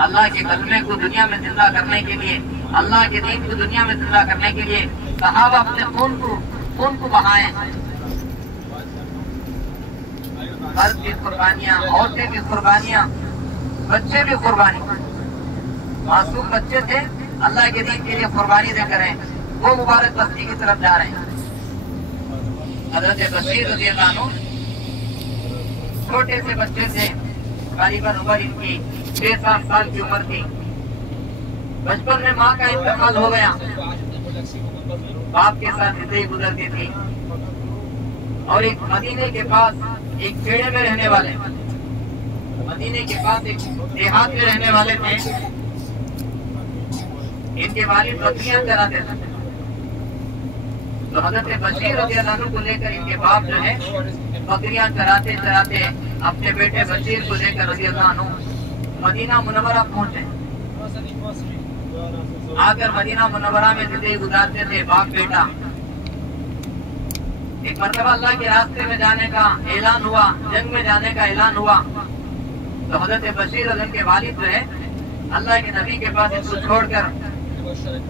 अल्लाह के कलमे को दुनिया में जिंदा करने के लिए, अल्लाह के दीन को दुनिया में जिंदा करने के लिए सहाबा अपने खून को बहाए। मर्द भी कुर्बानियां, औरतें भी कुर्बानियां, बच्चे भी कुर्बानी। मासूम बच्चे थे, अल्लाह के दीन के लिए कुर्बानी देकर हैं, वो मुबारक बस्ती की तरफ जा रहे हैं। हज़रत बशीर रज़ियल्लाहु अन्हु छोटे से बच्चे थे, करीबन उम्र इनकी 6-7 साल की उम्र थी। बचपन में माँ का इंतकाल हो गया, बाप के साथ जिंदगी गुजरती थी। और एक मदीने के पास एक खेड़े में रहने वाले, मदीने के पास एक देहात में रहने वाले थे, इनके वालिद बकरियां चराते थे। तो हज़रत बशीर रज़ियल्लाहु अन्हु को लेकर इनके बाप जो है बकरियां चराते चराते अपने बेटे बशीर को लेकर रज़ियल्लाहु अन्हु मदीना मुनव्वरा पहुंचे। आकर मदीना मुनव्वरा में जिंदगी गुजारते थे बाप बेटा। एक मरतबा अल्लाह के रास्ते में जाने का ऐलान हुआ, जंग में जाने का ऐलान हुआ, तो हज़रत बशीर रज़ियल्लाहु के वालिद जो है अल्लाह के नबी के पास इसको छोड़कर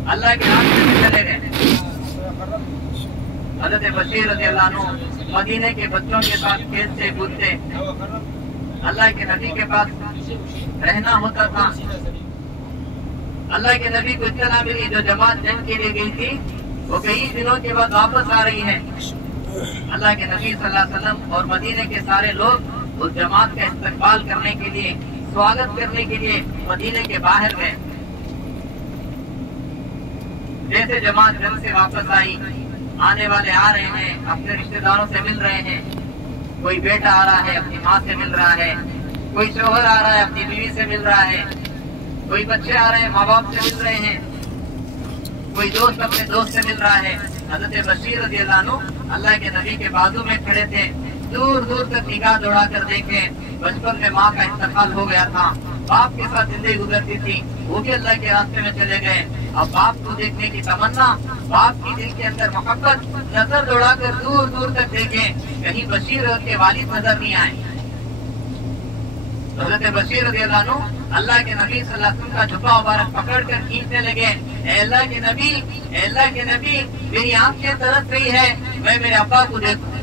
अल्लाह के रास्ते में चले गए। हज़रत बशीर रज़ियल्लाहु अन्हु मदीने के बच्चों के साथ खेलते कूदते अल्लाह के नबी के पास रहना होता था। अल्लाह के नबी को इत्तला मिली जो जमात जंग के लिए गई थी वो कई दिनों के बाद वापस आ रही है। अल्लाह के नबी सल्लल्लाहु अलैहि वसल्लम और मदीने के सारे लोग उस जमात का इस्तकबाल करने के लिए, स्वागत करने के लिए मदीने के बाहर गए। जैसे जमात जंग से वापस आई, आने वाले आ रहे हैं, अपने रिश्तेदारों से मिल रहे हैं। कोई बेटा आ रहा है अपनी माँ से मिल रहा है, कोई शौहर आ रहा है अपनी बीवी से मिल रहा है, कोई बच्चे आ रहे हैं माँ बाप से मिल रहे हैं, कोई दोस्त अपने दोस्त से मिल रहा है। हज़रत बशीर रज़ियल्लाहु अन्हु अल्लाह के नबी के बाजू में खड़े थे, दूर दूर तक निगाह दौड़ा कर देखे। बचपन में माँ का इंतकाल हो गया था, बाप के साथ जिंदगी गुजरती थी, वो भी अल्लाह के रास्ते में चले गए। अब बाप को देखने की तमन्ना, बाप की दिल के अंदर मोहब्बत, नजर दौड़ाकर दूर दूर तक देखे, कहीं बशीर के वालिद नजर नहीं आए। हज़रत बशीर रज़ियल्लाहु अन्हु अल्लाह के नबी सल्लल्लाहु अलैहि वसल्लम का झुका मुबारक पकड़ कर खींचने लगे। अल्लाह के नबी, अल्लाह के नबी, मेरी आंखें तरस रही है, मैं मेरे अब्बा को देखूं।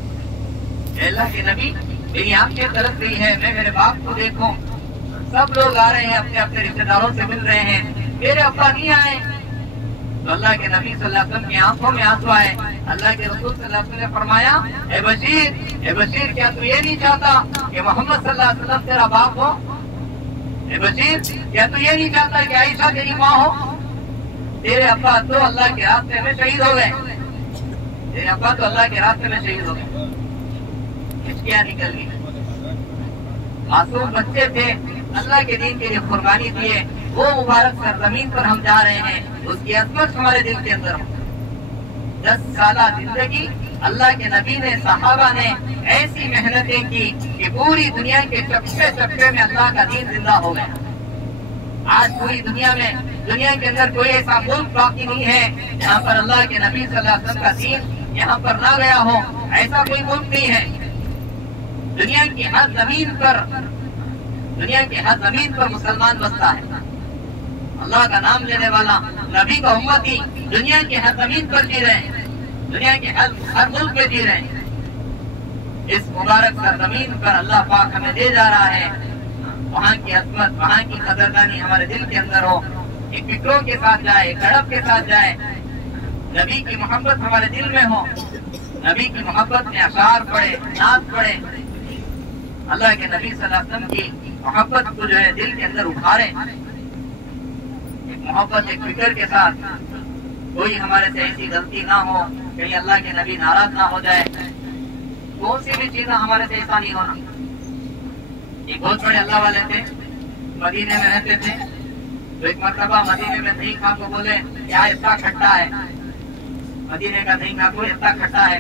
अल्लाह के नबी, मेरी आंखें तरस रही है, मैं मेरे बाप को देखूं। सब लोग आ रहे हैं, अपने अपने रिश्तेदारों से मिल रहे हैं, मेरे अब्बा नहीं आए। तो अल्लाह के नबी सल्लल्लाहु अलैहि वसल्लम की आंखों में आंसू आए। अल्लाह के रसूल सल्लल्लाहु अलैहि वसल्लम ने फरमाया, ए बशीर, क्या तू ये नहीं चाहता कि मोहम्मद सल्लल्लाहु अलैहि वसल्लम तेरा बाप हो? ए बशीर, क्या तू ये नहीं चाहता कि आयशा तेरी माँ हो? तेरे अब्बा तो अल्लाह के रास्ते में शहीद हो गए, तेरे अब्बा तो अल्लाह के रास्ते में शहीद हो गए। हिचकियाँ निकल गई। मासूम बच्चे थे, अल्लाह के दीन के लिए कुर्बानी दिए, वो मुबारक सरजमीन पर हम जा रहे हैं, उसकी अजमत हमारे दिल के अंदर हो। 10 साल जिंदगी अल्लाह के नबी ने, सहाबा ने ऐसी मेहनतें की कि पूरी दुनिया के चप्पे चप्पे में अल्लाह का दीन जिंदा हो गया। आज पूरी दुनिया में, दुनिया के अंदर कोई ऐसा मुल्क बाकी नहीं है जहाँ पर अल्लाह के नबी सल्लल्लाहु अलैहि वसल्लम का दीन यहाँ पर ना गया हो। ऐसा कोई मुल्क नहीं है। दुनिया की हर जमीन पर, दुनिया की हर जमीन पर मुसलमान बसता है। अल्लाह का नाम लेने वाला, नबी का उम्मती दुनिया की हर जमीन पर जी रहे हैं, दुनिया के हर मुल्क में जी रहे हैं। इस मुबारक सरजमीन पर अल्लाह पाक हमें दे जा रहा है। वहाँ की अजमत, वहाँ की कदरदानी हमारे दिल के अंदर हो, एक फिक्रों के साथ जाए, तड़प के साथ जाए, नबी की मोहब्बत हमारे दिल में हो, नबी की मोहब्बत में अशार पड़े, नात पड़े, अल्लाह के नबी सल्लल्लाहु अलैहि वसल्लम की मोहब्बत को जो है दिल के अंदर उभारे। एक मोहब्बत, एक फिक्र के साथ, कोई हमारे से ऐसी गलती ना हो, कहीं अल्लाह के नबी नाराज ना हो जाए। कौन सी भी चीज हमारे से ऐसा नहीं होना। एक बहुत बड़े अल्लाह वाले थे, मदीने में रहते थे। तो एक मरतबा मदीने में दही खा को बोले, क्या इतना खट्टा है? मदीने का दही खा को इतना खट्टा है।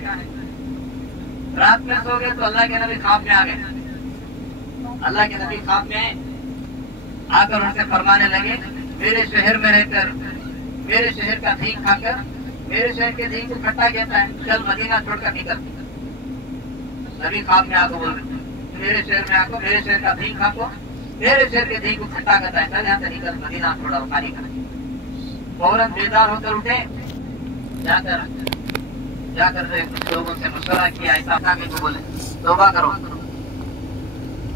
रात में सो गए तो अल्लाह के नबी ख्वाब में आ गए। अल्लाह के नबी ख्वाब में आकर उनसे फरमाने लगे, मेरे शहर में रहकर, मेरे शहर का दही खाकर, मेरे शहर के दही को खट्टा कहता है, चल मदीना छोड़कर निकल। नबी ख्वाब में आकर बोल रहे, मेरे शहर में आको, मेरे शहर का दही खाको, मेरे शहर के दी को ठंडा करता है, चल यहाँ से निकल, मदीना थोड़ा खाली कर। फौरन बेदार होकर उठे, जाकर लोगों से मशवरा किया, ऐसा को बोले तौबा करो,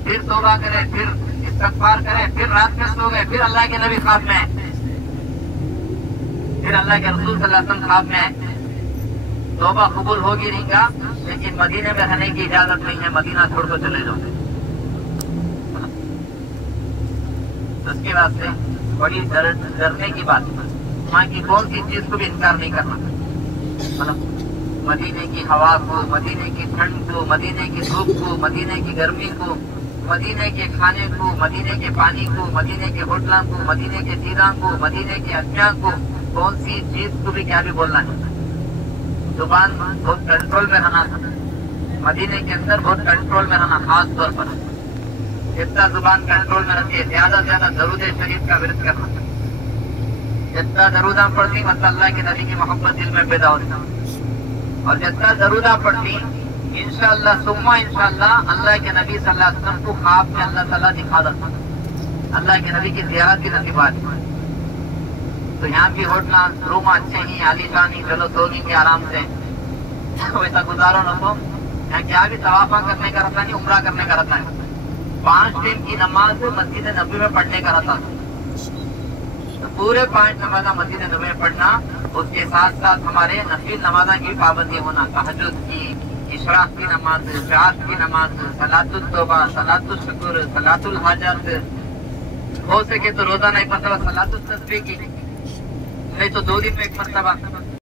फिर तौबा करे, फिर इस्तगफार करे, फिर रात में सो गए, फिर अल्लाह के नबी ख्वाब में आए, फिर अल्लाह के रसूल सल्लल्लाहु अलैहि वसल्लम ख्वाब में आए, तौबा कबूल होगी नहीं का, लेकिन मदीने में रहने की इजाजत नहीं है, मदीना छोड़कर चले जाओ। उसके बाद से बड़ी डरने की बात, वहाँ की कौन सी चीज को भी इनकार नहीं करना, मतलब मदीने की हवा को, मदीने की ठंड को, मदीने की धूप को, मदीने की गर्मी को, मदीने के खाने को, मदीने के पानी को, मदीने के होटलों को, मदीने के जीरा को, मदीने के अज्ञा को, कौन सी चीज को भी क्या भी बोलना है। जुबान बहुत कंट्रोल में रहना था, मदीने के अंदर बहुत कंट्रोल में रहना, खास तौर पर जितना जुबान कंट्रोल में रहती है, ज्यादा से ज्यादा दरूद शरीफ का विरद करना, जितना दरूदा पढ़ती मतलब अल्लाह के नबी की मोहब्बत दिल में पैदा होती, और जितना दरूदा पढ़ती इंशाअल्लाह सुम्मा इंशाअल्लाह अल्लाह के नबी सल्लल्लाहु अलैहि वसल्लम को ख्वाब में अल्लाह ताला दिखा देता, अल्लाह के नबी की ज़ियारत की नसीबात। तो यहाँ भी होटल रूम अच्छे ही, आलीशान ही, चलो सो के आराम से, वैसा गुजारो न तो यहाँ क्या भी तवाफा करने का रहता नहीं, उम्रा करने का रहता है, 5 टाइम की नमाज मस्जिद नबी में पढ़ने का रहता, तो पूरे 5 नमाजा मस्जिद नबी में पढ़ना, उसके साथ साथ हमारे नफिल नमाजा की पाबंदी होना, तहज्जुद की, इशराक की नमाज, इशराक की नमाज, सलातुल तौबा, सलातुल शुक्र, सलातुल हाजत, हो सके तो रोजाना एक मरतबा सलातुल तस्बीह की, नहीं तो 2 दिन में एक मरतबा,